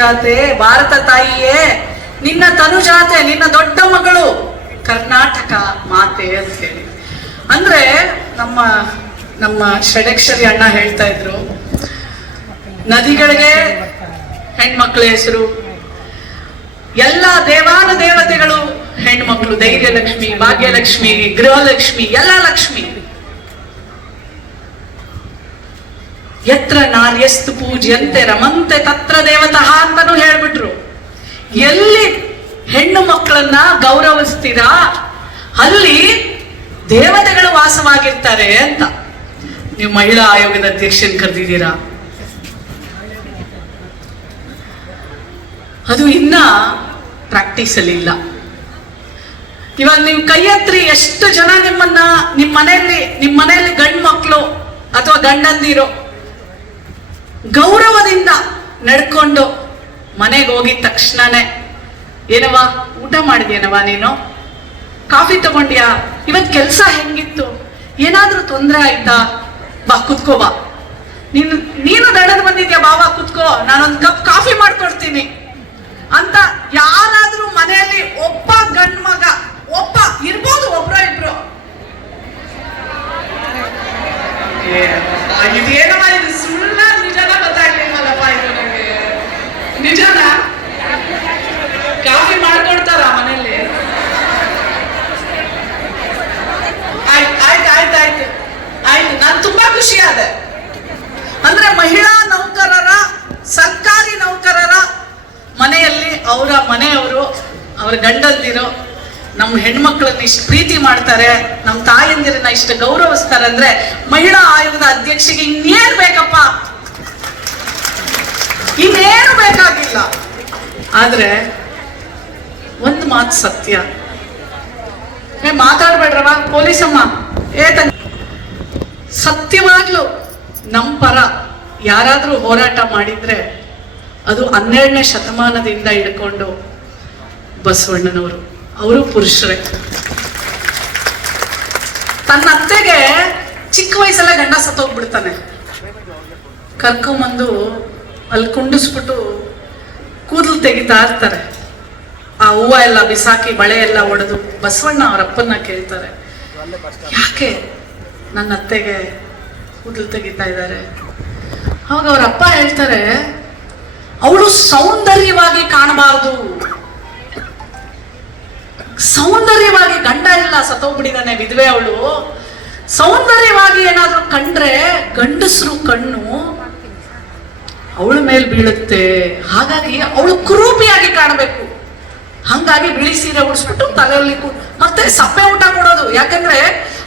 ಜಾತೆ ಭಾರತ ತಾಯಿಯೇ ನಿನ್ನ ತನುಜಾತೆ ನಿನ್ನ ದೊಡ್ಡ ಮಗಳು ಕರ್ನಾಟಕ ಮಾತೆ ಅಂತ ಹೇಳಿ. ಅಂದ್ರೆ ನಮ್ಮ ನಮ್ಮ ಷಡಕ್ಷರಿ ಅಣ್ಣ ಹೇಳ್ತಾ ಇದ್ರು, ನದಿಗಳಿಗೆ ಹೆಣ್ಮಕ್ಳ ಹೆಸರು, ಎಲ್ಲ ದೇವಾನ ದೇವತೆಗಳು ಹೆಣ್ಮಕ್ಳು, ಧೈರ್ಯಲಕ್ಷ್ಮಿ, ಭಾಗ್ಯಲಕ್ಷ್ಮಿ, ಗೃಹಲಕ್ಷ್ಮಿ, ಎಲ್ಲ ಲಕ್ಷ್ಮಿ. ಯತ್ರ ನಾರ್ಯಸ್ತು ಪೂಜ್ಯಂತೆ ರಮಂತೆ ತತ್ರ ದೇವತಃ ಅಂತಾನು ಹೇಳ್ಬಿಟ್ರು. ಎಲ್ಲಿ ಹೆಣ್ಣು ಮಕ್ಕಳನ್ನ ಗೌರವಿಸ್ತೀರಾ ಅಲ್ಲಿ ದೇವತೆಗಳು ವಾಸವಾಗಿರ್ತಾರೆ ಅಂತ. ನೀವು ಮಹಿಳಾ ಆಯೋಗದ ಅಧ್ಯಕ್ಷನ್ ಕರೆದಿದ್ದೀರಾ, ಅದು ಇನ್ನ ಪ್ರಾಕ್ಟೀಸ್ ಅಲ್ಲಿ ಇಲ್ಲ. ಇವಾಗ ನೀವು ಕೈ ಎತ್ರಿ, ಎಷ್ಟು ಜನ ನಿಮ್ಮ ಮನೆಯಲ್ಲಿ ಗಂಡು ಮಕ್ಕಳು ಅಥವಾ ಗಂಡಂದಿರೋ ಗೌರವದಿಂದ ನಡ್ಕೊಂಡು ಮನೆಗೆ ಹೋಗಿದ ತಕ್ಷಣನೇ, ಏನವಾ ಊಟ ಮಾಡಿದ್ಯೇನವಾ, ನೀನು ಕಾಫಿ ತಗೊಂಡ್ಯಾ, ಇವತ್ ಕೆಲ್ಸ ಹೆಂಗಿತ್ತು, ಏನಾದ್ರೂ ತೊಂದರೆ ಆಯ್ತಾ, ಬಾ ಕುತ್ಕೋ, ಬಾ ನೀನು ದಡದ್ ಬಂದಿದ್ಯಾ, ಬಾಬಾ ಕುತ್ಕೋ, ನಾನೊಂದು ಕಪ್ ಕಾಫಿ ಮಾಡ್ಕೊಡ್ತೀನಿ ಅಂತ ಯಾರಾದ್ರೂ ಮನೆಯಲ್ಲಿ ಒಬ್ಬ ಗಂಡ್ ಮಗ, ಒಬ್ಬ ಇರ್ಬೋದು, ಒಬ್ರೋ ಇಬ್ರು, ಇದೇನವ ಇದು ಸುಳ್ಳ ನಿಜನ ಗೊತ್ತಾಗ್ಲಿಲ್ಲಲ್ಲಪ್ಪ, ಇದು ನನಗೆ ನಿಜನ ಕಾಫಿ ಮಾಡ್ಕೊಡ್ತಾರ ಮನೇಲಿ? ಆಯ್ತು, ನಾನು ತುಂಬಾ ಖುಷಿ ಆದೆ. ಅಂದ್ರೆ ಮಹಿಳಾ ನೌಕರರ, ಸರ್ಕಾರಿ ನೌಕರರ ಮನೆಯಲ್ಲಿ ಅವರ ಮನೆಯವರು, ಅವರ ಗಂಡಂದಿರು ನಮ್ಮ ಹೆಣ್ಮಕ್ಳನ್ನ ಇಷ್ಟು ಪ್ರೀತಿ ಮಾಡ್ತಾರೆ, ನಮ್ಮ ತಾಯಂದಿರನ್ನ ಇಷ್ಟು ಗೌರವಿಸ್ತಾರೆ ಅಂದ್ರೆ ಮಹಿಳಾ ಆಯೋಗದ ಅಧ್ಯಕ್ಷಿಗೆ ಇನ್ನೇನು ಬೇಕಪ್ಪ, ಇನ್ನೇನು ಬೇಕಾಗಿಲ್ಲ. ಆದ್ರೆ ಒಂದು ಮಾತು ಸತ್ಯ, ಮಾತಾಡ್ಬೇಡ್ರವ ಪೊಲೀಸಮ್ಮ, ಸತ್ಯವಾಗ್ಲು ನಮ್ಮ ಪರ ಯಾರಾದ್ರೂ ಹೋರಾಟ ಮಾಡಿದ್ರೆ ಅದು 12ನೇ ಶತಮಾನದಿಂದ ಹಿಡ್ಕೊಂಡು ಬಸವಣ್ಣನವರು, ಅವರು ಪುರುಷರೇ. ತನ್ನ ಅತ್ತೆಗೆ ಚಿಕ್ಕ ವಯಸ್ಸಲ್ಲ ಗಂಡ ಸತ್ತೋಗ್ಬಿಡ್ತಾನೆ, ಕರ್ಕೊಂಬಂದು ಅಲ್ಲಿ ಕುಂಡಿಸ್ಬಿಟ್ಟು ಕೂದಲು ತೆಗಿತಾ ಇರ್ತಾರೆ. ಆ ಹೂವ ಎಲ್ಲ ಬಿಸಾಕಿ ಬಳೆ ಎಲ್ಲ ಒಡೆದು ಬಸವಣ್ಣ ಅವ್ರ ಅಪ್ಪನ್ನ ಕೇಳ್ತಾರೆ, ಯಾಕೆ ನನ್ನ ಅತ್ತೆಗೆ ಕೂದಲು ತೆಗಿತಾ ಇದ್ದಾರೆ? ಅವಾಗ ಅವ್ರ ಅಪ್ಪ ಹೇಳ್ತಾರೆ, ಅವಳು ಸೌಂದರ್ಯವಾಗಿ ಕಾಣಬಾರ್ದು, ಸೌಂದರ್ಯವಾಗಿ, ಗಂಡ ಇಲ್ಲ ಸತ್ತೋಗ್ಬಿಟ್ಟಿದ್ದಾನೆ, ವಿಧವೆ ಅವಳು, ಸೌಂದರ್ಯವಾಗಿ ಏನಾದ್ರೂ ಕಂಡ್ರೆ ಗಂಡಸರು ಕಣ್ಣು ಅವಳ ಮೇಲೆ ಬೀಳುತ್ತೆ, ಹಾಗಾಗಿ ಅವಳು ಕುರೂಪಿಯಾಗಿ ಕಾಣಬೇಕು. ಹಂಗಾಗಿ ಬಿಳಿ ಸೀರೆ ಉಡಿಸ್ಬಿಟ್ಟು ತಲೆಯಲ್ಲಿ ಮತ್ತೆ ಸಪ್ಪೆ ಊಟ ಕೊಡೋದು. ಯಾಕಂದ್ರೆ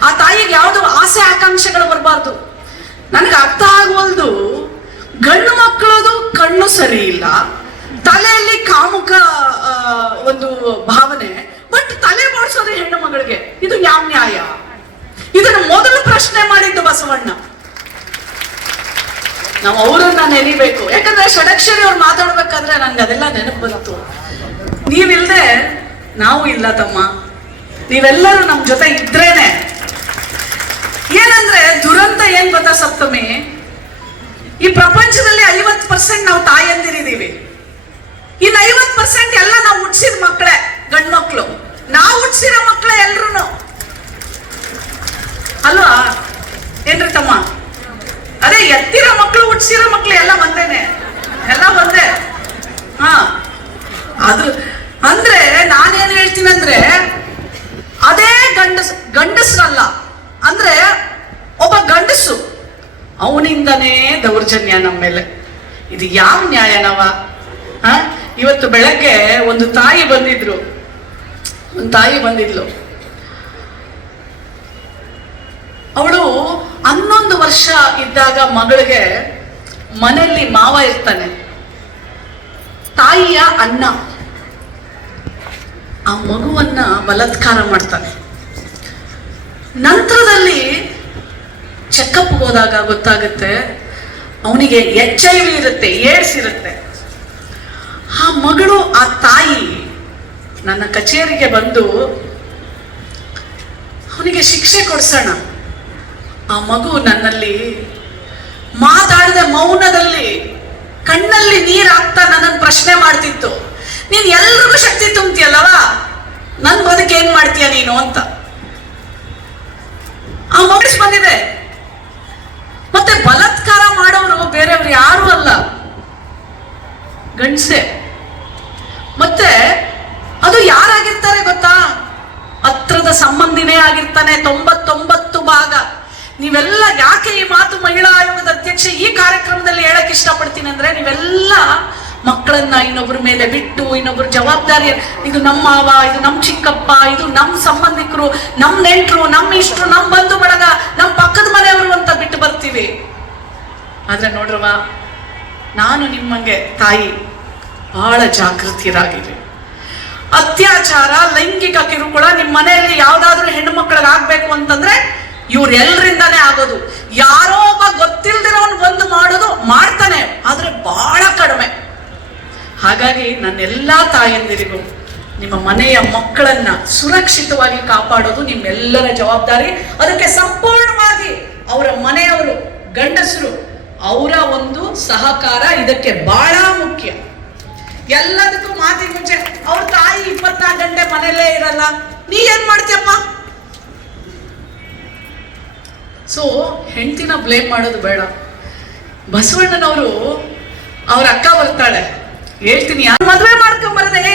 ಆ ತಾಯಿಗೆ ಯಾವ್ದು ಆಸೆ ಆಕಾಂಕ್ಷೆಗಳು ಬರಬಾರ್ದು. ನನಗೆ ಅರ್ಥ ಆಗುವಲ್ದು, ಗಂಡು ಮಕ್ಕಳದು ಕಣ್ಣು ಸರಿ ಇಲ್ಲ, ತಲೆಯಲ್ಲಿ ಕಾಮುಕ ಒಂದು ಭಾವನೆ, ಬಟ್ ತಲೆ ಬೋಡ್ಸೋದು ಹೆಣ್ಣು ಮಗಳಿಗೆ, ಇದು ಯಾವ ನ್ಯಾಯ? ಇದನ್ನು ಮೊದಲು ಪ್ರಶ್ನೆ ಮಾಡಿದ್ದು ಬಸವಣ್ಣ. ನಾವು ಅವರನ್ನ ನೆನಿಬೇಕು. ಯಾಕಂದ್ರೆ ಷಡಕ್ಷರಿ ಅವ್ರು ಮಾತಾಡ್ಬೇಕಾದ್ರೆ ನನ್ಗೆ ಅದೆಲ್ಲ ನೆನಪು ಬಂತು. ನೀವಿಲ್ದೆ ನಾವು ಇಲ್ಲ ತಮ್ಮ, ನೀವೆಲ್ಲರೂ ನಮ್ ಜೊತೆ ಇದ್ರೇನೆ. ಏನಂದ್ರೆ ದುರಂತ ಏನ್ ಗೊತ್ತಾ ಸಪ್ತಮಿ, ಈ ಪ್ರಪಂಚದಲ್ಲಿ 50% ನಾವು ತಾಯಂದಿರಿದೀವಿ, ಇನ್ನು 50% ಎಲ್ಲ ನಾವು ಹುಟ್ಟಿಸಿದ ಮಕ್ಕಳೇ, ಗಂಡು ಮಕ್ಕಳು, ನಾವು ಹುಟ್ಟಿಸಿರೋ ಮಕ್ಕಳೇ ಎಲ್ರು ಅಲ್ವಾ? ಏನ್ರಿ ತಮ್ಮ? ಅದೇ ಎತ್ತಿರೋ ಮಕ್ಕಳು, ಹುಟ್ಟಿಸಿರೋ ಮಕ್ಕಳು ಎಲ್ಲ ಒಂದೇನೆ, ಎಲ್ಲ ಒಂದೇ. ಹಾ, ಅದು ಅಂದ್ರೆ ನಾನೇನ್ ಹೇಳ್ತೀನಿ ಅಂದ್ರೆ, ಅದೇ ಗಂಡಸರಲ್ಲ ಅಂದ್ರೆ ಒಬ್ಬ ಗಂಡಸು, ಅವನಿಂದನೇ ದೌರ್ಜನ್ಯ ನಮ್ಮ ಮೇಲೆ. ಇದು ಯಾವ ನ್ಯಾಯನವ? ಇವತ್ತು ಬೆಳಗ್ಗೆ ಒಂದು ತಾಯಿ ಬಂದಿದ್ಲು. ಅವಳು 11 ವರ್ಷ ಇದ್ದಾಗ ಮಗಳಿಗೆ, ಮನೆಯಲ್ಲಿ ಮಾವ ಇರ್ತಾನೆ, ತಾಯಿಯ ಅಣ್ಣ ಆ ಮಗುವನ್ನ ಬಲಾತ್ಕಾರ ಮಾಡ್ತಾನೆ. ನಂತರದಲ್ಲಿ ಚೆಕಪ್ ಹೋದಾಗ ಗೊತ್ತಾಗುತ್ತೆ ಅವನಿಗೆ HIV ಇರುತ್ತೆ, ಏಡ್ಸ್ ಇರುತ್ತೆ. ಆ ಮಗಳು, ಆ ತಾಯಿ ನನ್ನ ಕಚೇರಿಗೆ ಬಂದು ಅವನಿಗೆ ಶಿಕ್ಷೆ ಕೊಡ್ಸೋಣ, ಆ ಮಗು ನನ್ನಲ್ಲಿ ಮಾತಾಡದೆ ಮೌನದಲ್ಲಿ ಕಣ್ಣಲ್ಲಿ ನೀರ್ ಹಾಕ್ತಾ ನನ್ನನ್ನು ಪ್ರಶ್ನೆ ಮಾಡ್ತಿತ್ತು, ನೀನ್ ಎಲ್ರಿಗೂ ಶಕ್ತಿ ತುಂಬ್ತಿಯಲ್ಲವಾ, ನನ್ ಬದುಕು ಏನ್ ಮಾಡ್ತೀಯ ನೀನು ಅಂತ. ಆ ಮೊಮೆಂಟ್ಸ್ ಬಂದಿದೆ. ಮತ್ತೆ ಬಲಾತ್ಕಾರ ಮಾಡೋರು ಬೇರೆಯವ್ರು ಯಾರು ಅಲ್ಲ, ಗಂಡ್ಸೆ. ಮತ್ತೆ ಅದು ಯಾರಾಗಿರ್ತಾರೆ ಗೊತ್ತಾ? ಹತ್ರದ ಸಂಬಂಧಿನೇ ಆಗಿರ್ತಾನೆ 99 ಭಾಗ. ನೀವೆಲ್ಲ ಯಾಕೆ ಈ ಮಾತು ಮಹಿಳಾ ಆಯೋಗದ ಅಧ್ಯಕ್ಷ ಈ ಕಾರ್ಯಕ್ರಮದಲ್ಲಿ ಹೇಳಕ್ ಇಷ್ಟಪಡ್ತೀನಿ ಅಂದ್ರೆ, ನೀವೆಲ್ಲ ಮಕ್ಕಳನ್ನ ಇನ್ನೊಬ್ಬರ ಮೇಲೆ ಬಿಟ್ಟು, ಇನ್ನೊಬ್ಬರ ಜವಾಬ್ದಾರಿ, ಇದು ನಮ್ಮ ಮಾವ, ಇದು ನಮ್ಮ ಚಿಕ್ಕಪ್ಪ, ಇದು ನಮ್ಮ ಸಂಬಂಧಿಕರು, ನಮ್ಮ ನೆಂಟರು, ನಮ್ಮ ಇಷ್ಟರು, ನಮ್ಮ ಬಂಧು ಬಳಗ, ನಮ್ಮ ಪಕ್ಕದ ಮನೆಯವರು ಅಂತ ಬಿಟ್ಟು ಬರ್ತೀವಿ. ಆದ್ರೆ ನೋಡ್ರವ, ನಾನು ನಿಮ್ಮಂಗೆ ತಾಯಿ ಬಹಳ ಜಾಗೃತಿಯರಾಗಿವೆ. ಅತ್ಯಾಚಾರ, ಲೈಂಗಿಕ ಕಿರುಕುಳ ನಿಮ್ಮ ಮನೆಯಲ್ಲಿ ಯಾವ್ದಾದ್ರು ಹೆಣ್ಣು ಮಕ್ಕಳಿಗೆ ಆಗ್ಬೇಕು ಅಂತಂದ್ರೆ ಇವ್ರೆಲ್ಲರಿಂದಾನೇ ಆಗೋದು. ಯಾರೋ ಒಬ್ಬ ಗೊತ್ತಿಲ್ದಿರೋನ್ ಬಂದು ಮಾಡೋದು ಮಾಡ್ತಾನೆ, ಆದ್ರೆ ಬಹಳ ಕಡಿಮೆ. ಹಾಗಾಗಿ ನನ್ನೆಲ್ಲಾ ತಾಯಂದಿರಿಗೂ ನಿಮ್ಮ ಮನೆಯ ಮಕ್ಕಳನ್ನ ಸುರಕ್ಷಿತವಾಗಿ ಕಾಪಾಡೋದು ನಿಮ್ಮೆಲ್ಲರ ಜವಾಬ್ದಾರಿ. ಅದಕ್ಕೆ ಸಂಪೂರ್ಣವಾಗಿ ಅವರ ಮನೆಯವರು, ಗಂಡಸರು, ಅವರ ಒಂದು ಸಹಕಾರ ಇದಕ್ಕೆ ಬಹಳ ಮುಖ್ಯ. ಎಲ್ಲದಕ್ಕೂ ಮಾತಿಗೆ ಮುಂಚೆ ಅವ್ರ ತಾಯಿ 24 ಗಂಟೆ ಮನೆಯಲ್ಲೇ ಇರಲ್ಲ, ನೀ ಏನ್ ಮಾಡ್ತೀಯಪ್ಪ? ಸೊ ಹೆಂಡತಿನ ಬ್ಲೇಮ್ ಮಾಡೋದು ಬೇಡ. ಬಸವಣ್ಣನವರು ಅವ್ರ ಅಕ್ಕ ಬರ್ತಾಳೆ, ಹೇಳ್ತೀನಿ ಯಾರು ಮದುವೆ ಮಾಡ್ಕೊಂಬರದೆ,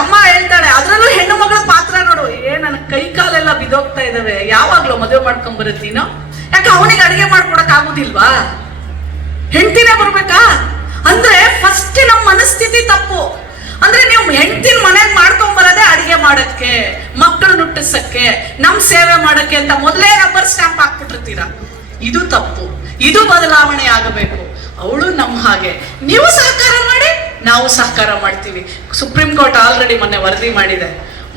ಅಮ್ಮ ಹೇಳ್ತಾಳೆ, ಅದ್ರಲ್ಲೂ ಹೆಣ್ಣು ಮಗಳ ಪಾತ್ರ ನೋಡು, ನನ್ನ ಕೈ ಕಾಲೆಲ್ಲ ಬಿದೋಗ್ತಾ ಇದಾವೆ, ಯಾವಾಗ್ಲೂ ಮದುವೆ ಮಾಡ್ಕೊಂಬರದ್ ನೀನು? ಯಾಕೆ ಅವನಿಗೆ ಅಡಿಗೆ ಮಾಡ್ಕೊಡಕ್ ಆಗುದಿಲ್ವಾ? ಹೆಂಡತಿನೇ ಬರ್ಬೇಕಾ? ಅಂದ್ರೆ ಫಸ್ಟ್ ನಮ್ಮ ಮನಸ್ಥಿತಿ ತಪ್ಪು. ಅಂದ್ರೆ ನೀವು ಹೆಂಡತಿನ ಮನೆಗ್ ಮಾಡ್ಕೊಂಬರದೆ ಅಡಿಗೆ ಮಾಡಕ್ಕೆ, ಮಕ್ಕಳು ನುಟ್ಟಿಸಕ್ಕೆ, ನಮ್ ಸೇವೆ ಮಾಡಕ್ಕೆ ಅಂತ ಮೊದಲೇ ರಬ್ಬರ್ ಸ್ಟಾಂಪ್ ಹಾಕ್ಬಿಟ್ಟಿರ್ತೀರ. ಇದು ತಪ್ಪು. ಇದು ಬದಲಾವಣೆ ಆಗಬೇಕು. ಅವಳು ನಮ್ಮ ಹಾಗೆ, ನೀವು ಸಹಕಾರ ಮಾಡಿ, ನಾವು ಸಹಕಾರ ಮಾಡ್ತೀವಿ. ಸುಪ್ರೀಂ ಕೋರ್ಟ್ ಆಲ್ರೆಡಿ ಮೊನ್ನೆ ವರದಿ ಮಾಡಿದೆ,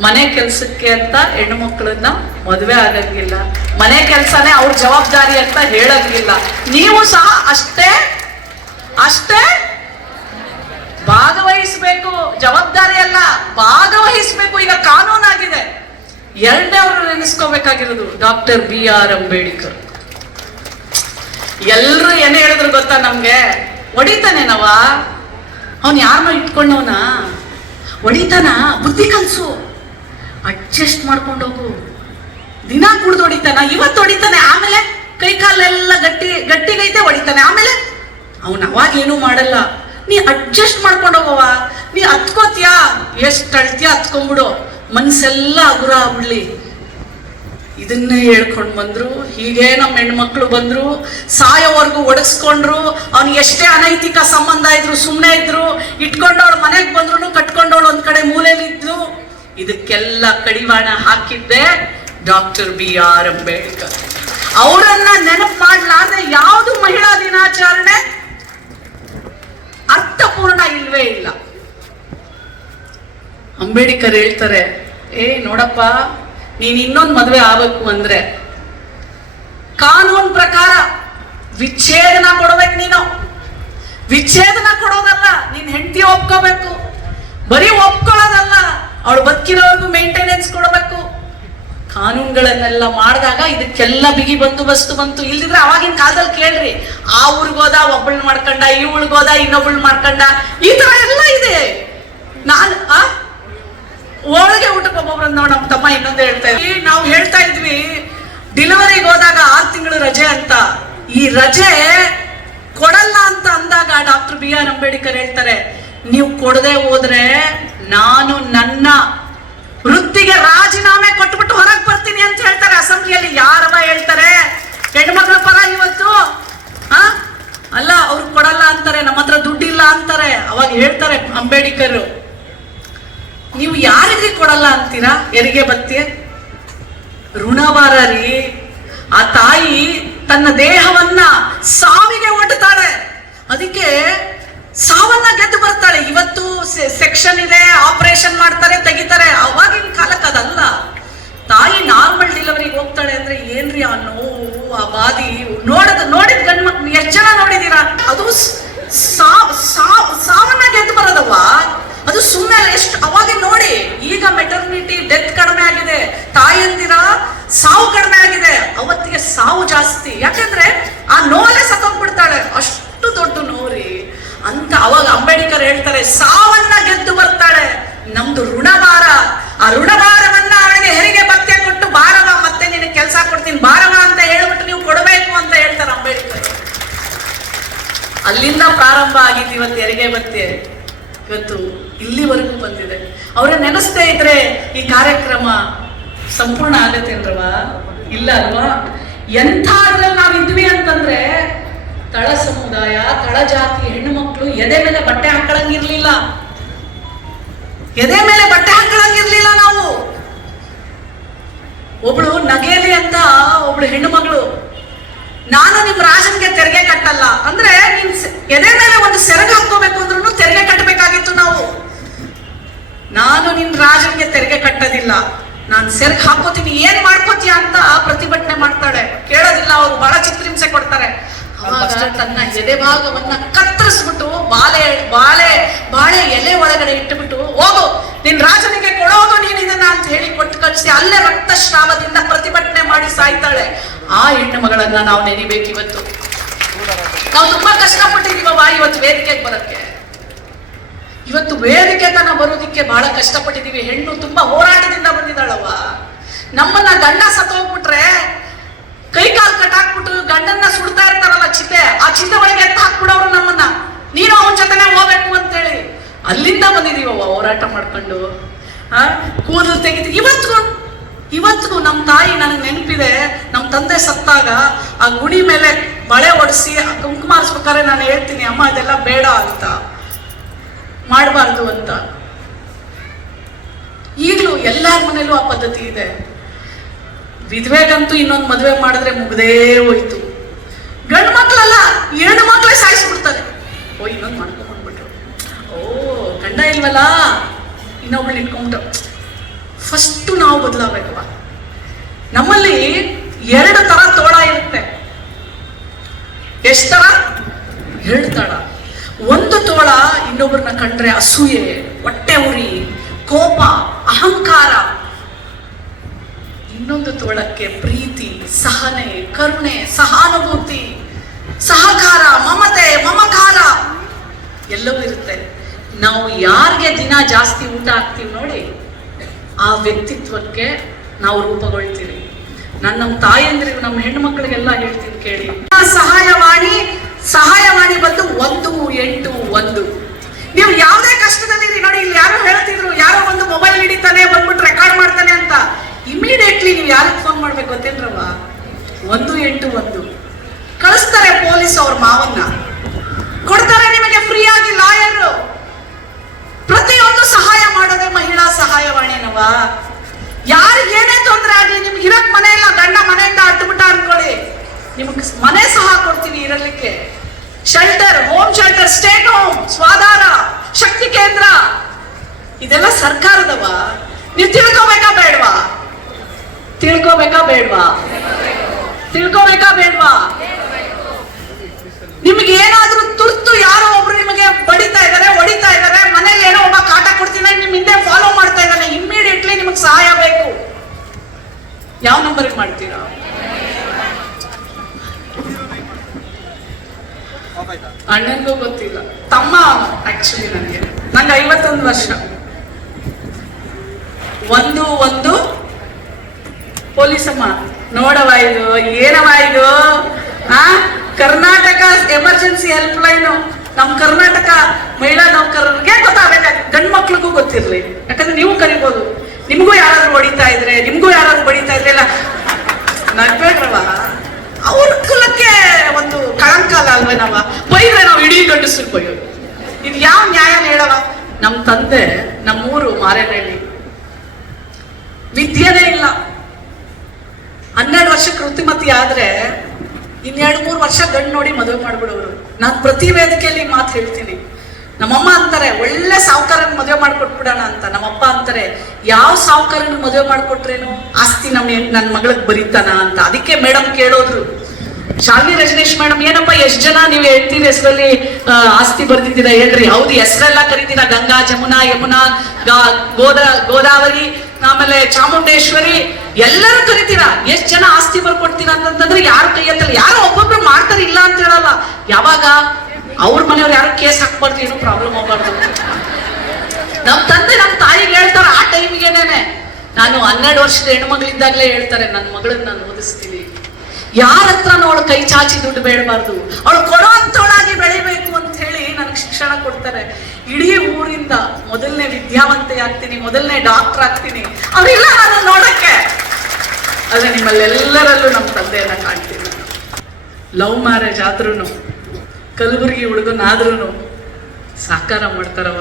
ಮನೆ ಕೆಲ್ಸಕ್ಕೆ ಅಂತ ಹೆಣ್ಣು ಮಕ್ಕಳನ್ನ ಮದುವೆ ಆಗಂಗಿಲ್ಲ, ಮನೆ ಕೆಲ್ಸನೇ ಅವ್ರ ಜವಾಬ್ದಾರಿ ಅಂತ ಹೇಳಂಗಿಲ್ಲ. ನೀವು ಸಹ ಅಷ್ಟೇ ಭಾಗವಹಿಸ್ಬೇಕು. ಜವಾಬ್ದಾರಿ ಅಲ್ಲ, ಭಾಗವಹಿಸ್ಬೇಕು. ಈಗ ಕಾನೂನಾಗಿದೆ. ಎರಡನೇ ಅವರು ನೆನೆಸ್ಕೋಬೇಕಾಗಿರೋದು ಡಾಕ್ಟರ್ BR ಅಂಬೇಡ್ಕರ್. ಎಲ್ರು ಏನೇ ಹೇಳಿದ್ರು ಗೊತ್ತಾ ನಮ್ಗೆ? ಹೊಡಿತಾನೇನವ, ಅವನ್ ಯಾರನ್ನ ಇಟ್ಕೊಂಡವನ ಹೊಡಿತಾನ, ಬುದ್ಧಿ ಕಲ್ಸು, ಅಡ್ಜಸ್ಟ್ ಮಾಡ್ಕೊಂಡು ಹೋಗು. ದಿನ ಕುಡ್ದು ಹೊಡಿತಾನ, ಇವತ್ತು ಹೊಡಿತಾನೆ, ಆಮೇಲೆ ಕೈ ಕಾಲೆಲ್ಲ ಗಟ್ಟಿಗೈತೆ ಹೊಡಿತಾನೆ, ಆಮೇಲೆ ಅವನ್ ಅವಾಗೇನು ಮಾಡಲ್ಲ. ನೀ ಅಡ್ಜಸ್ಟ್ ಮಾಡ್ಕೊಂಡು ಹೋಗವ. ನೀ ಹತ್ಕೋತಿಯಾ, ಎಷ್ಟು ಅಳ್ತೀಯ ಹತ್ಕೊಂಡ್ಬಿಡು, ಮನ್ಸೆಲ್ಲ ಹಗುರ ಆಗ್ಬಿಡ್ಲಿ. ಇದನ್ನೇ ಹೇಳ್ಕೊಂಡು ಬಂದ್ರು. ಹೀಗೆ ನಮ್ಮ ಹೆಣ್ಮಕ್ಳು ಬಂದ್ರು, ಸಾಯೋವರೆಗೂ ಒಡಗಿಸ್ಕೊಂಡ್ರು. ಅವ್ನಿಗೆ ಎಷ್ಟೇ ಅನೈತಿಕ ಸಂಬಂಧ ಇದ್ರು ಸುಮ್ಮನೆ ಇದ್ರು, ಇಟ್ಕೊಂಡವಳು ಮನೆಗೆ ಬಂದ್ರು, ಕಟ್ಕೊಂಡವಳು ಒಂದ್ ಕಡೆ ಮೂಲೆಯಲ್ಲಿದ್ರು. ಇದಕ್ಕೆಲ್ಲ ಕಡಿವಾಣ ಹಾಕಿದ್ದೆ ಡಾಕ್ಟರ್ BR ಅಂಬೇಡ್ಕರ್. ಅವರನ್ನ ನೆನಪು ಮಾಡ್ಲಾರ್ದೆ ಯಾವುದು ಮಹಿಳಾ ದಿನಾಚರಣೆ ಅರ್ಥಪೂರ್ಣ ಇಲ್ವೇ ಇಲ್ಲ. ಅಂಬೇಡ್ಕರ್ ಹೇಳ್ತಾರೆ, ನೋಡಪ್ಪ, ನೀನ್ ಇನ್ನೊಂದು ಮದುವೆ ಆಗ್ಬೇಕು ಅಂದ್ರೆ ಕಾನೂನು ಪ್ರಕಾರ ವಿಚ್ಛೇದನ ಕೊಡ್ಬೇಕು. ನೀನು ವಿಚ್ಛೇದನ ಕೊಡೋದಲ್ಲ, ನೀನ್ ಹೆಂಡತಿ ಒಪ್ಕೋಬೇಕು. ಬರೀ ಒಪ್ಕೊಳ್ಳೋದಲ್ಲ, ಅವಳು ಬದುಕಿರೋವರೆಗೂ ಮೇಂಟೆನೆನ್ಸ್ ಕೊಡಬೇಕು. ಕಾನೂನುಗಳನ್ನೆಲ್ಲ ಮಾಡಿದಾಗ ಇದಕ್ಕೆಲ್ಲ ಬಿಗಿ ಬಂದೋಬಸ್ತು ಬಂತು. ಇಲ್ದಿದ್ರೆ ಅವಾಗಿನ ಕಾಲದಲ್ಲಿ ಕೇಳ್ರಿ, ಆ ಊರಿಗೋದ ಒಬ್ಬಳನ್ನ ಮಾಡ್ಕೊಂಡ, ಈ ಊರಿಗೋದ ಇನ್ನೊಬ್ಬಳನ್ನ ಮಾಡ್ಕೊಂಡ, ಈ ತರ ಎಲ್ಲ ಇದೆ. ನಾನು ಹೋಳಿಗೆ ಊಟಕ್ಕೆ ಒಬ್ಬೊಬ್ರು ನೋಡಿ ನಮ್ಮ ತಮ್ಮ ಇನ್ನೊಂದು ಹೇಳ್ತಾ ಇದ್ವಿ, ನಾವು ಹೇಳ್ತಾ ಇದ್ವಿ ಡೆಲಿವರಿಗೆ ಹೋದಾಗ 6 ತಿಂಗಳು ರಜೆ ಅಂತ. ಈ ರಜೆ ಕೊಡಲ್ಲ ಅಂತ ಅಂದಾಗ ಡಾಕ್ಟರ್ BR ಅಂಬೇಡ್ಕರ್ ಹೇಳ್ತಾರೆ, ನೀವು ಕೊಡದೆ ಹೋದ್ರೆ ನಾನು ನನ್ನ ವೃತ್ತಿಗೆ ರಾಜೀನಾಮೆ ಕೊಟ್ಬಿಟ್ಟು ಹೊರಗೆ ಬರ್ತೀನಿ ಅಂತ ಹೇಳ್ತಾರೆ ಅಸೆಂಬ್ಲಿಯಲ್ಲಿ. ಯಾರವ ಹೇಳ್ತಾರೆ? ಹೆಣ್ಮಕ್ಳ ಪರ ಇವತ್ತು ಅಲ್ಲ, ಅವ್ರು ಕೊಡಲ್ಲ ಅಂತಾರೆ, ನಮ್ಮ ಹತ್ರ ದುಡ್ಡಿಲ್ಲ ಅಂತಾರೆ. ಅವಾಗ ಹೇಳ್ತಾರೆ ಅಂಬೇಡ್ಕರ್, ನೀವು ಯಾರಿಗೆ ಕೊಡಲ್ಲ ಅಂತೀರಾ? ಹೆರಿಗೆ ಭತ್ಯೆ ಋಣಭಾರ ರೀ. ಆ ತಾಯಿ ತನ್ನ ದೇಹವನ್ನ ಸಾವಿಗೆ ಒಡ್ತಾಳೆ, ಅದಕ್ಕೆ ಸಾವನ್ನ ಗೆದ್ದು ಬರ್ತಾಳೆ. ಇವತ್ತು ಸೆಕ್ಷನ್ ಇದೆ, ಆಪರೇಷನ್ ಮಾಡ್ತಾರೆ, ತೆಗಿತಾರೆ. ಅವಾಗಿನ ಕಾಲಕ್ಕೆ ಅದಲ್ಲ. ತಾಯಿ ನಾರ್ಮಲ್ ಡೆಲಿವರಿಗೆ ಹೋಗ್ತಾಳೆ ಅಂದ್ರೆ ಏನ್ರಿ ಆ ನೋವು, ಆ ಬಾದಿ ನೋಡಿದ ಗಂಡು ಮಕ್ಳು ಎಷ್ಟು ಜನ ನೋಡಿದೀರಾ? ಅದು ಸಾವನ್ನ ಗೆದ್ದು ಬರೋದವ್ವ, ಅದು ಸುಮ್ಮನೆ ಎಷ್ಟು. ಅವಾಗ ನೋಡಿ, ಈಗ ಮೆಟರ್ನಿಟಿ ಡೆತ್ ಕಡಿಮೆ ಆಗಿದೆ, ತಾಯಂದಿರ ಸಾವು ಕಡಿಮೆ ಆಗಿದೆ. ಅವತ್ತಿಗೆ ಸಾವು ಜಾಸ್ತಿ, ಯಾಕಂದ್ರೆ ಆ ನೋವಲ್ಲೇ ಸತ್ತೋಗ್ಬಿಡ್ತಾಳೆ. ಅಷ್ಟು ದೊಡ್ಡ ನೋವ್ರಿ. ಅಂತ ಅವಾಗ ಅಂಬೇಡ್ಕರ್ ಹೇಳ್ತಾರೆ, ಸಾವನ್ನ ಗೆದ್ದು ಬರ್ತಾಳೆ, ನಮ್ದು ಋಣಭಾರ. ಆ ಋಣಭಾರವನ್ನ ಅವಳಿಗೆ ಹೆರಿಗೆ ಭತ್ಯೆ ಕೊಟ್ಟು ಬಾರವ, ಮತ್ತೆ ನಿನಗೆ ಕೆಲಸ ಕೊಡ್ತೀನಿ ಬಾರವ ಅಂತ ಹೇಳ್ಬಿಟ್ಟು ನೀವು ಕೊಡಬೇಕು ಅಂತ ಹೇಳ್ತಾರೆ ಅಂಬೇಡ್ಕರ್. ಅಲ್ಲಿಂದ ಪ್ರಾರಂಭ ಆಗಿದ್ದು ಇವತ್ತು ಹೆರಿಗೆ ಭತ್ಯೆ, ಇವತ್ತು ಇಲ್ಲಿವರೆಗೂ ಬಂದಿದೆ. ಅವ್ರ ನೆನೆಸ್ತಾ ಇದ್ರೆ ಈ ಕಾರ್ಯಕ್ರಮ ಸಂಪೂರ್ಣ ಆಗತ್ತೇನ್ರವಾ? ಇಲ್ಲ ಅಲ್ವಾ? ಎಂಥದ್ರಲ್ಲಿ ನಾವು ಇದ್ವಿ ಅಂತಂದ್ರೆ, ತಳ ಸಮುದಾಯ, ತಳ ಜಾತಿ ಹೆಣ್ಣು ಮಕ್ಕಳು ಎದೆ ಮೇಲೆ ಬಟ್ಟೆ ಹಾಕೊಳ್ಳಂಗಿರ್ಲಿಲ್ಲ, ಎದೆ ಮೇಲೆ ಬಟ್ಟೆ ಹಾಕೊಳ್ಳಂಗಿರ್ಲಿಲ್ಲ. ನಾವು ಒಬ್ಳು ನಗೇಲಿ ಅಂತ ಒಬ್ಳು ಹೆಣ್ಣು ಮಗಳು, ನಾನು ನಿಮ್ ರಾಜನ್ಗೆ ತೆರಿಗೆ ಕಟ್ಟಲ್ಲ ಅಂದ್ರೆ, ನಿನ್ ಎದೆ ಮೇಲೆ ಒಂದು ಸೆರಗ ಹಾಕೋಬೇಕು ಅಂದ್ರೂ ತೆರಿಗೆ ಕಟ್ಟಬೇಕಾಗಿತ್ತು ನಾವು. ನಾನು ನಿನ್ ರಾಜನ್ಗೆ ತೆರಿಗೆ ಕಟ್ಟೋದಿಲ್ಲ, ನಾನು ಸೆರಗ ಹಾಕೋತೀನಿ, ಏನ್ ಮಾಡ್ಕೋತೀಯ ಅಂತ ಪ್ರತಿಭಟನೆ ಮಾಡ್ತಾಳೆ. ಕೇಳೋದಿಲ್ಲ, ಅವರು ಬಹಳ ಚಿತ್ರಹಿಂಸೆ ಕೊಡ್ತಾರೆ. ಅವಾಗ ತನ್ನ ಎದೆ ಭಾಗವನ್ನ ಕತ್ತರಿಸ್ಬಿಟ್ಟು ಬಾಳೆ ಎಲೆ ಒಳಗಡೆ ಇಟ್ಟುಬಿಟ್ಟು, ಹೋಗು ನಿನ್ ರಾಜನಿಗೆ ಕೊಡೋದು ನೀನ್ ಇದನ್ನ ಅಂತ ಹೇಳಿ ಕೊಟ್ಟು ಕಳಿಸಿ, ಅಲ್ಲೇ ರಕ್ತಸ್ರಾವದಿಂದ ಪ್ರತಿಭಟನೆ ಮಾಡಿ ಸಾಯ್ತಾಳೆ. ಆ ಹೆಣ್ಣು ಮಗಳನ್ನ ನಾವು ನೆನಿಬೇಕು. ಇವತ್ತು ನಾವು ತುಂಬಾ ಕಷ್ಟಪಟ್ಟಿದೀವವ ಇವತ್ತು ವೇದಿಕೆಗೆ ಬರಕ್ಕೆ. ಇವತ್ತು ವೇದಿಕೆ ತನ ಬರೋದಿಕ್ಕೆ ಬಹಳ ಕಷ್ಟಪಟ್ಟಿದೀವಿ. ಹೆಣ್ಣು ತುಂಬಾ ಹೋರಾಟದಿಂದ ಬಂದಿದ್ದಾಳವ. ನಮ್ಮನ್ನ ಗಂಡ ಸತ್ತೋಗ್ಬಿಟ್ರೆ ಕೈ ಕಾಲು ಕಟ್ಟಾಕ್ಬಿಟ್ಟು ಗಂಡನ್ನ ಸುಡ್ತಾ ಇರ್ತಾರಲ್ಲ ಚಿತೆ, ಆ ಚಿತೆ ಒಳಗೆ ಎತ್ತ ಹಾಕ್ಬಿಡೋರು ನಮ್ಮನ್ನ, ನೀನು ಅವನ ಜೊತೆನೆ ಹೋಗ್ಬೇಕು ಅಂತೇಳಿ. ಅಲ್ಲಿಂದ ಬಂದಿದೀವವ ಹೋರಾಟ ಮಾಡ್ಕೊಂಡು. ಕೂದಲು ತೆಗಿತೀವಿ. ಇವತ್ತಿಗೂ ನಮ್ಮ ತಾಯಿ ನನಗೆ ನೆನಪಿದೆ, ನಮ್ಮ ತಂದೆ ಸತ್ತಾಗ ಆ ಗುಡಿ ಮೇಲೆ ಬಳೆ ಒಡಿಸಿ ಕುಂಕುಮ ಹರಿಸ್ಬೇಕಾದ್ರೆ ನಾನು ಹೇಳ್ತೀನಿ, ಅಮ್ಮ ಅದೆಲ್ಲ ಬೇಡ ಅಂತ, ಮಾಡಬಾರ್ದು ಅಂತ. ಈಗಲೂ ಎಲ್ಲಾರ ಮನೇಲೂ ಆ ಪದ್ಧತಿ ಇದೆ. ವಿಧವೆಗಂತೂ ಇನ್ನೊಂದು ಮದುವೆ ಮಾಡಿದ್ರೆ ಮುಗ್ದೇ ಹೋಯ್ತು. ಗಂಡು ಮಕ್ಳಲ್ಲ, ಹೆಣ್ಣು ಮಕ್ಳೇ ಸಾಯಿಸ್ಬಿಡ್ತಾರೆ. ಓ ಇನ್ನೊಂದು ಮಾಡ್ಕೊಂಡ್ಬಿಟ್ರು, ಓ ಗಂಡ ಇಲ್ವಲ್ಲ ಇನ್ನೊಬ್ಳು ಇಟ್ಕೊಂಡ್ಬಿಟ್ಟು. ಫಸ್ಟ್ ನಾವು ಬದಲಾಗಬೇಕವ. ನಮ್ಮಲ್ಲಿ 2 ತರ ತೋಳ ಇರುತ್ತೆ. ಎಷ್ಟು ತರ? 2 ತರ. ಒಂದು ತೋಳ ಇನ್ನೊಬ್ಬರನ್ನ ಕಂಡ್ರೆ ಅಸೂಯೆ, ಹೊಟ್ಟೆ ಉರಿ, ಕೋಪ, ಅಹಂಕಾರ. ಇನ್ನೊಂದು ತೋಳಕ್ಕೆ ಪ್ರೀತಿ, ಸಹನೆ, ಕರುಣೆ, ಸಹಾನುಭೂತಿ, ಸಹಕಾರ, ಮಮತೆ, ಮಮಕಾರ ಎಲ್ಲವೂ ಇರುತ್ತೆ. ನಾವು ಯಾರಿಗೆ ದಿನ ಜಾಸ್ತಿ ಊಟ ಹಾಕ್ತೀವಿ ನೋಡಿ, ಆ ವ್ಯಕ್ತಿತ್ವಕ್ಕೆ ನಾವು ರೂಪುಗೊಳ್ತೀವಿ. ನಾನು ನಮ್ಮ ತಾಯಂದ್ರಿಗೂ ನಮ್ಮ ಹೆಣ್ಣು ಮಕ್ಕಳಿಗೆಲ್ಲ ಹೇಳ್ತೀನಿ ಕೇಳಿ. ಸಹಾಯವಾಣಿ ಬಂದು 181. ನೀವು ಯಾವುದೇ ಕಷ್ಟದಲ್ಲಿ ನೋಡಿ, ಇಲ್ಲಿ ಯಾರೋ ಹೇಳ್ತಿದ್ರು, ಯಾರೋ ಒಂದು ಮೊಬೈಲ್ ಹಿಡಿತಾನೆ ಬಂದ್ಬಿಟ್ಟು ರೆಕಾರ್ಡ್ ಮಾಡ್ತಾನೆ ಅಂತ, ಇಮಿಡಿಯೇಟ್ಲಿ ನೀವು ಯಾರಿಗೆ ಫೋನ್ ಮಾಡ್ಬೇಕು ಗೊತ್ತೇನ್ರವ? 181 ಕಳಿಸ್ತಾರೆ ಪೊಲೀಸ್. ಅವ್ರ ಮಾವನ್ನ ಕೊಡ್ತಾರೆ ನಿಮಗೆ ಫ್ರೀ ಆಗಿ ಲಾಯರ್. ಪ್ರತಿಯೊಂದು ಸಹಾಯ ಮಾಡೋದೇ ಮಹಿಳಾ ಸಹಾಯವಾಣಿನವ. ಯಾರಿಗೆ ಏನೇ ತೊಂದರೆ ಆಗಲಿ, ನಿಮ್ಗೆ ಇರಕ್ ಮನೆ ಇಲ್ಲ, ಗಂಡ ಮನೆಯಿಂದ ಅಡ್ಡುಬಿಟ್ಟ ಅನ್ಕೊಳ್ಳಿ, ನಿಮ್ಗೆ ಮನೆ ಸಹ ಕೊಡ್ತೀವಿ ಇರಲಿಕ್ಕೆ. Shelter, home shelter, state home, Swadhar, ಶಕ್ತಿ ಕೇಂದ್ರ, ಇದೆಲ್ಲ ಸರ್ಕಾರದವ. ನೀವು ತಿಳ್ಕೋಬೇಕಾ ಬೇಡ್ವಾ? ತಿಳ್ಕೋಬೇಕಾ ಬೇಡ್ವಾ? ನಿಮ್ಗೆ ಏನಾದ್ರೂ ತುರ್ತು ಯಾರೋ ಒಬ್ರು ನಿಮಗೆ ಬಡಿತಾ ಇದಾರೆ, ಹೊಡಿತಾ ಇದಾರೆ, ಮನೇಲಿ ಏನೋ ಒಬ್ಬ ಕಾಟ ಕೊಡ್ತೀನಿ, ನಿಮ್ ಹಿಂದೆ ಫಾಲೋ ಮಾಡ್ತಾ ಇದ್ದಾನೆ, ಇಮ್ಮಿಡಿಯೇಟ್ಲಿ ನಿಮಗೆ ಸಹಾಯ ಬೇಕು. ಯಾವ ನಂಬರ್ಗೆ ಮಾಡ್ತೀರಾ? ಅಣ್ಣನಿಗೂ ಗೊತ್ತಿಲ್ಲ, ತಮ್ಮ ಆಕ್ಚುಲಿ ನಂಗೆ 51 ವರ್ಷ. 1 ಪೊಲೀಸಮ್ಮ ನೋಡವ, ಇದು ಏನವ ಇದು? Karnataka emergency help line. ನಮ್ ಕರ್ನಾಟಕ ಮಹಿಳಾ ನೌಕರರಿಗೆ ಗೊತ್ತಾಗಬೇಕು, ಗಂಡು ಮಕ್ಳಿಗೂ ಗೊತ್ತಿರ್ಲಿ. ಯಾಕಂದ್ರೆ ನೀವು ಕರಿಬೋದು, ನಿಮ್ಗೂ ಯಾರಾದ್ರೂ ಹೊಡಿತಾ ಇದ್ರೆ, ನಿಮ್ಗೂ ಯಾರಾದ್ರೂ ಬಡಿತಾ ಇದ್ರೆ ಎಲ್ಲ ನಗ್ಬೇಡ್ರವ. ಅವ್ರ ಕುಲಕ್ಕೆ ಒಂದು ಕಳಂಕ ಅಲ್ವೇನವ? ಬೈದ್ರೆ ನಾವು ಇಡೀ ಗಂಡಸರು ಬೈಯೋದು. ಇದು ಯಾವ ನ್ಯಾಯ ಹೇಳವ? ನಮ್ ತಂದೆ ನಮ್ಮೂರು ಮಾರೇನಹಳ್ಳಿ, ವಿದ್ಯೆನೇ ಇಲ್ಲ. 12 ವರ್ಷಕ್ಕೆ ಋತುಮತಿ ಆದ್ರೆ 2-3 ವರ್ಷ ಗಂಡು ನೋಡಿ ಮದುವೆ ಮಾಡ್ಬಿಡೋರು. ನಾನು ಪ್ರತಿ ವೇದಿಕೆಯಲ್ಲಿ ಮಾತು ಹೇಳ್ತೀನಿ. ನಮ್ಮಮ್ಮ ಅಂತಾರೆ, ಒಳ್ಳೆ ಸಾವುಕಾರನ ಮದುವೆ ಮಾಡ್ಕೊಟ್ಬಿಡೋಣ ಅಂತ. ನಮ್ಮಪ್ಪ ಅಂತಾರೆ, ಯಾವ ಸಾವುಕಾರನ ಮದುವೆ ಮಾಡ್ಕೊಟ್ರೇನು ಆಸ್ತಿ ನನ್ನ ಮಗಳಿಗೆ ಬರೀತಾನ ಅಂತ. ಅದಕ್ಕೆ ಮೇಡಮ್ ಕೇಳೋದ್ರು, ಶಾಲಿನಿ ರಜನೀಶ್ ಮೇಡಮ್, ಏನಪ್ಪ ಎಷ್ಟು ಜನ ನೀವು ಹೇಳ್ತೀರಿ ಹೆಸರಲ್ಲಿ ಆಸ್ತಿ ಬರ್ದಿದ್ದೀರಾ ಹೇಳ್ರಿ. ಹೌದು, ಹೆಸರೆಲ್ಲ ಕರೀತೀರಾ, ಗಂಗಾ, ಜಮುನಾ, ಯಮುನಾ, ಗೋದಾವರಿ, ಆಮೇಲೆ ಚಾಮುಂಡೇಶ್ವರಿ ಎಲ್ಲರೂ ಕರಿತೀರಾ. ಎಷ್ಟು ಜನ ಆಸ್ತಿ ಬರ್ಕೊಡ್ತೀರಾ ಅಂತಂದ್ರೆ ಯಾರು ಕೈ ಎತ್ತಲ್ಲ. ಯಾರೋ ಒಬ್ಬೊಬ್ರು ಮಾಡ್ತಾರೆ, ಇಲ್ಲ ಅಂತ ಹೇಳಲ್ಲ. ಯಾವಾಗ ಅವ್ರ ಮನೆಯವ್ರು ಯಾರು ಕೇಸ್ ಹಾಕ್ಬಾರ್ದು, ಏನೂ ಪ್ರಾಬ್ಲಮ್ ಆಗ್ಬಾರ್ದು. ನಮ್ ತಂದೆ ನಮ್ಮ ತಾಯಿಗೆ ಹೇಳ್ತಾರೆ ಆ ಟೈಮಿಗೆನೇನೆ. ನಾನು 12 ವರ್ಷದ ಹೆಣ್ಮಗಳಿದ್ದಾಗಲೇ ಹೇಳ್ತಾರೆ, ನನ್ನ ಮಗಳನ್ನ ನಾನು ಓದಿಸ್ತೀನಿ, ಯಾರ ಹತ್ರನೂ ಅವಳು ಕೈ ಚಾಚಿ ದುಡ್ಡು ಬೇಡಬಾರ್ದು, ಅವಳು ಕೊಡುವಂತವಳಾಗಿ ಬೆಳಿಬೇಕು ಅಂತ ಹೇಳಿ ನನಗೆ ಶಿಕ್ಷಣ ಕೊಡ್ತಾರೆ. ಇಡೀ ಊರಿಂದ ಮೊದಲನೇ ವಿದ್ಯಾವಂತೆ ಆಗ್ತೀನಿ, ಮೊದಲನೇ ಡಾಕ್ಟರ್ ಆಗ್ತೀನಿ, ಅವರೆಲ್ಲ ನಾನು ನೋಡಕ್ಕೆ. ಆದ್ರೆ ನಿಮ್ಮಲ್ಲೆಲ್ಲರಲ್ಲೂ ನಮ್ಮ ತಂದೆಯನ್ನ ಕಾಣ್ತೀನಿ. ಲವ್ ಮ್ಯಾರೇಜ್ ಆದ್ರೂ ಕಲಬುರಗಿ ಹುಡುಗನಾದ್ರೂ ಸಾಕಾರ ಮಾಡ್ತಾರವ.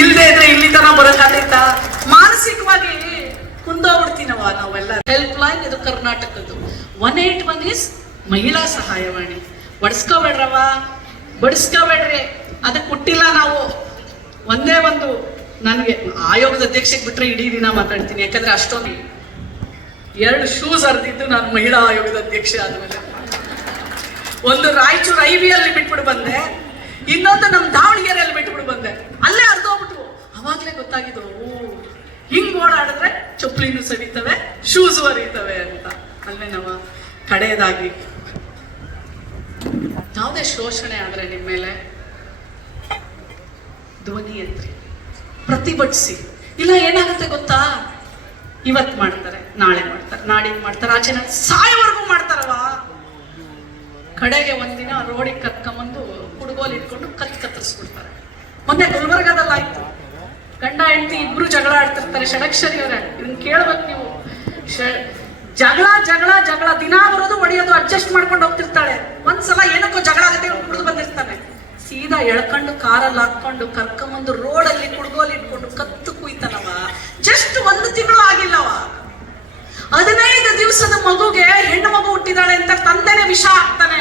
ಇಲ್ದೇ ಇದ್ರೆ ಇಲ್ಲಿ ತನ ಬರೋಕ್ಕಾಗೈತಾ? ಮಾನಸಿಕವಾಗಿ ಕುಂದೋಗ್ಬಿಡ್ತೀನವ ನಾವೆಲ್ಲ. ಹೆಲ್ಪ್ ಲೈನ್ ಇದು ಕರ್ನಾಟಕದ್ದು. 181 ಇಸ್ ಮಹಿಳಾ ಸಹಾಯವಾಣಿ. ಬಡಿಸ್ಕೋಬೇಡ್ರವ, ಬಡಿಸ್ಕೋಬೇಡ್ರಿ, ಅದಕ್ಕೆ ಕೊಟ್ಟಿಲ್ಲ ನಾವು. ಒಂದೇ ಒಂದು ನನಗೆ ಆಯೋಗದ ಅಧ್ಯಕ್ಷಕ್ಕೆ ಬಿಟ್ರೆ ಇಡೀ ದಿನ ಮಾತಾಡ್ತೀನಿ, ಯಾಕಂದ್ರೆ ಅಷ್ಟೊಂದು 2 ಶೂಸ್ ಅರ್ದಿದ್ದು ನಾನು ಮಹಿಳಾ ಆಯೋಗದ ಅಧ್ಯಕ್ಷೆ ಆದ್ಮೇಲೆ. ಒಂದು ರಾಯಚೂರು IB ಬಿಟ್ಬಿಟ್ಟು ಬಂದೆ, ಇನ್ನೊಂದು ನಮ್ಮ ದಾವಣಗೆರೆಯಲ್ಲಿ ಬಿಟ್ಬಿಟ್ಟು ಬಂದೆ. ಅಲ್ಲೇ ಅರ್ಧೋಗ್ಬಿಟ್ವು. ಅವಾಗ್ಲೇ ಗೊತ್ತಾಗಿದ್ದು, ಹಿಂಗ್ ಓಡಾಡಿದ್ರೆ ಚಪ್ಪಲಿನೂ ಸವಿತವೆ, ಶೂಸ್ ಹರಿತವೆ ಅಂತ. ಅಲ್ವೇ ನಾವ ಕಡೆಯದಾಗಿ ಯಾವುದೇ ಶೋಷಣೆ ಆದ್ರೆ ನಿಮ್ಮ ಮೇಲೆ ಧ್ವನಿ ಎತ್ರಿ, ಪ್ರತಿಭಟಿಸಿ. ಇಲ್ಲ ಏನಾಗುತ್ತೆ ಗೊತ್ತಾ, ಇವತ್ತು ಮಾಡ್ತಾರೆ, ನಾಳೆ ಮಾಡ್ತಾರೆ, ನಾಡಿದ್ದು ಮಾಡ್ತಾರೆ, ಆಚೆ ಸಾಯೋವರೆಗೂ ಮಾಡ್ತಾರವ. ಕಡೆಗೆ ಒಂದಿನ ರೋಡಿಗೆ ಕರ್ಕೊಂಬಂದು ಕುಡುಗೋಲು ಇಟ್ಕೊಂಡು ಕತ್ತರಿಸ್ಬಿಡ್ತಾರೆ. ಮೊನ್ನೆ ಗುಲ್ಬರ್ಗದಲ್ಲಾಯ್ತು. ಗಂಡ ಹೆಂಡತಿ ಇಬ್ರು ಜಗಳ ಆಡ್ತಿರ್ತಾರೆ. ಷಡಕ್ಷರಿ ಅವರೇ ಇದನ್ನ ಕೇಳ್ಬೇಕು ನೀವು. ಜಗಳ ಜಗಳ ಜಗಳ ದಿನಾ ಬರೋದು, ಹೊಡೆಯೋದು, ಅಡ್ಜಸ್ಟ್ ಮಾಡ್ಕೊಂಡು ಹೋಗ್ತಿರ್ತಾಳೆ. ಒಂದ್ಸಲ ಏನಕ್ಕೋ ಜಗಳ ಆಗುತ್ತೆ, ಕುಡಿದು ಬಂದಿರ್ತಾನೆ. ಸೀದಾ ಎಳ್ಕೊಂಡು ಕಾರಲ್ಲಿ ಹಾಕೊಂಡು ಕರ್ಕೊಂಬಂದು ರೋಡಲ್ಲಿ ಕುಡುಗೋಲು ಇಟ್ಕೊಂಡು ಕತ್ತು ಕುಯ್ತಾನವ. ಜಸ್ಟ್ 1 ತಿಂಗಳು ಆಗಿಲ್ಲವ. 15 ದಿವಸದ ಮಗುಗೆ ಹೆಣ್ಣು ಮಗು ಹುಟ್ಟಿದಾಳೆ ಅಂತ ತಂದೆನೇ ವಿಷ ಹಾಕ್ತಾನೆ.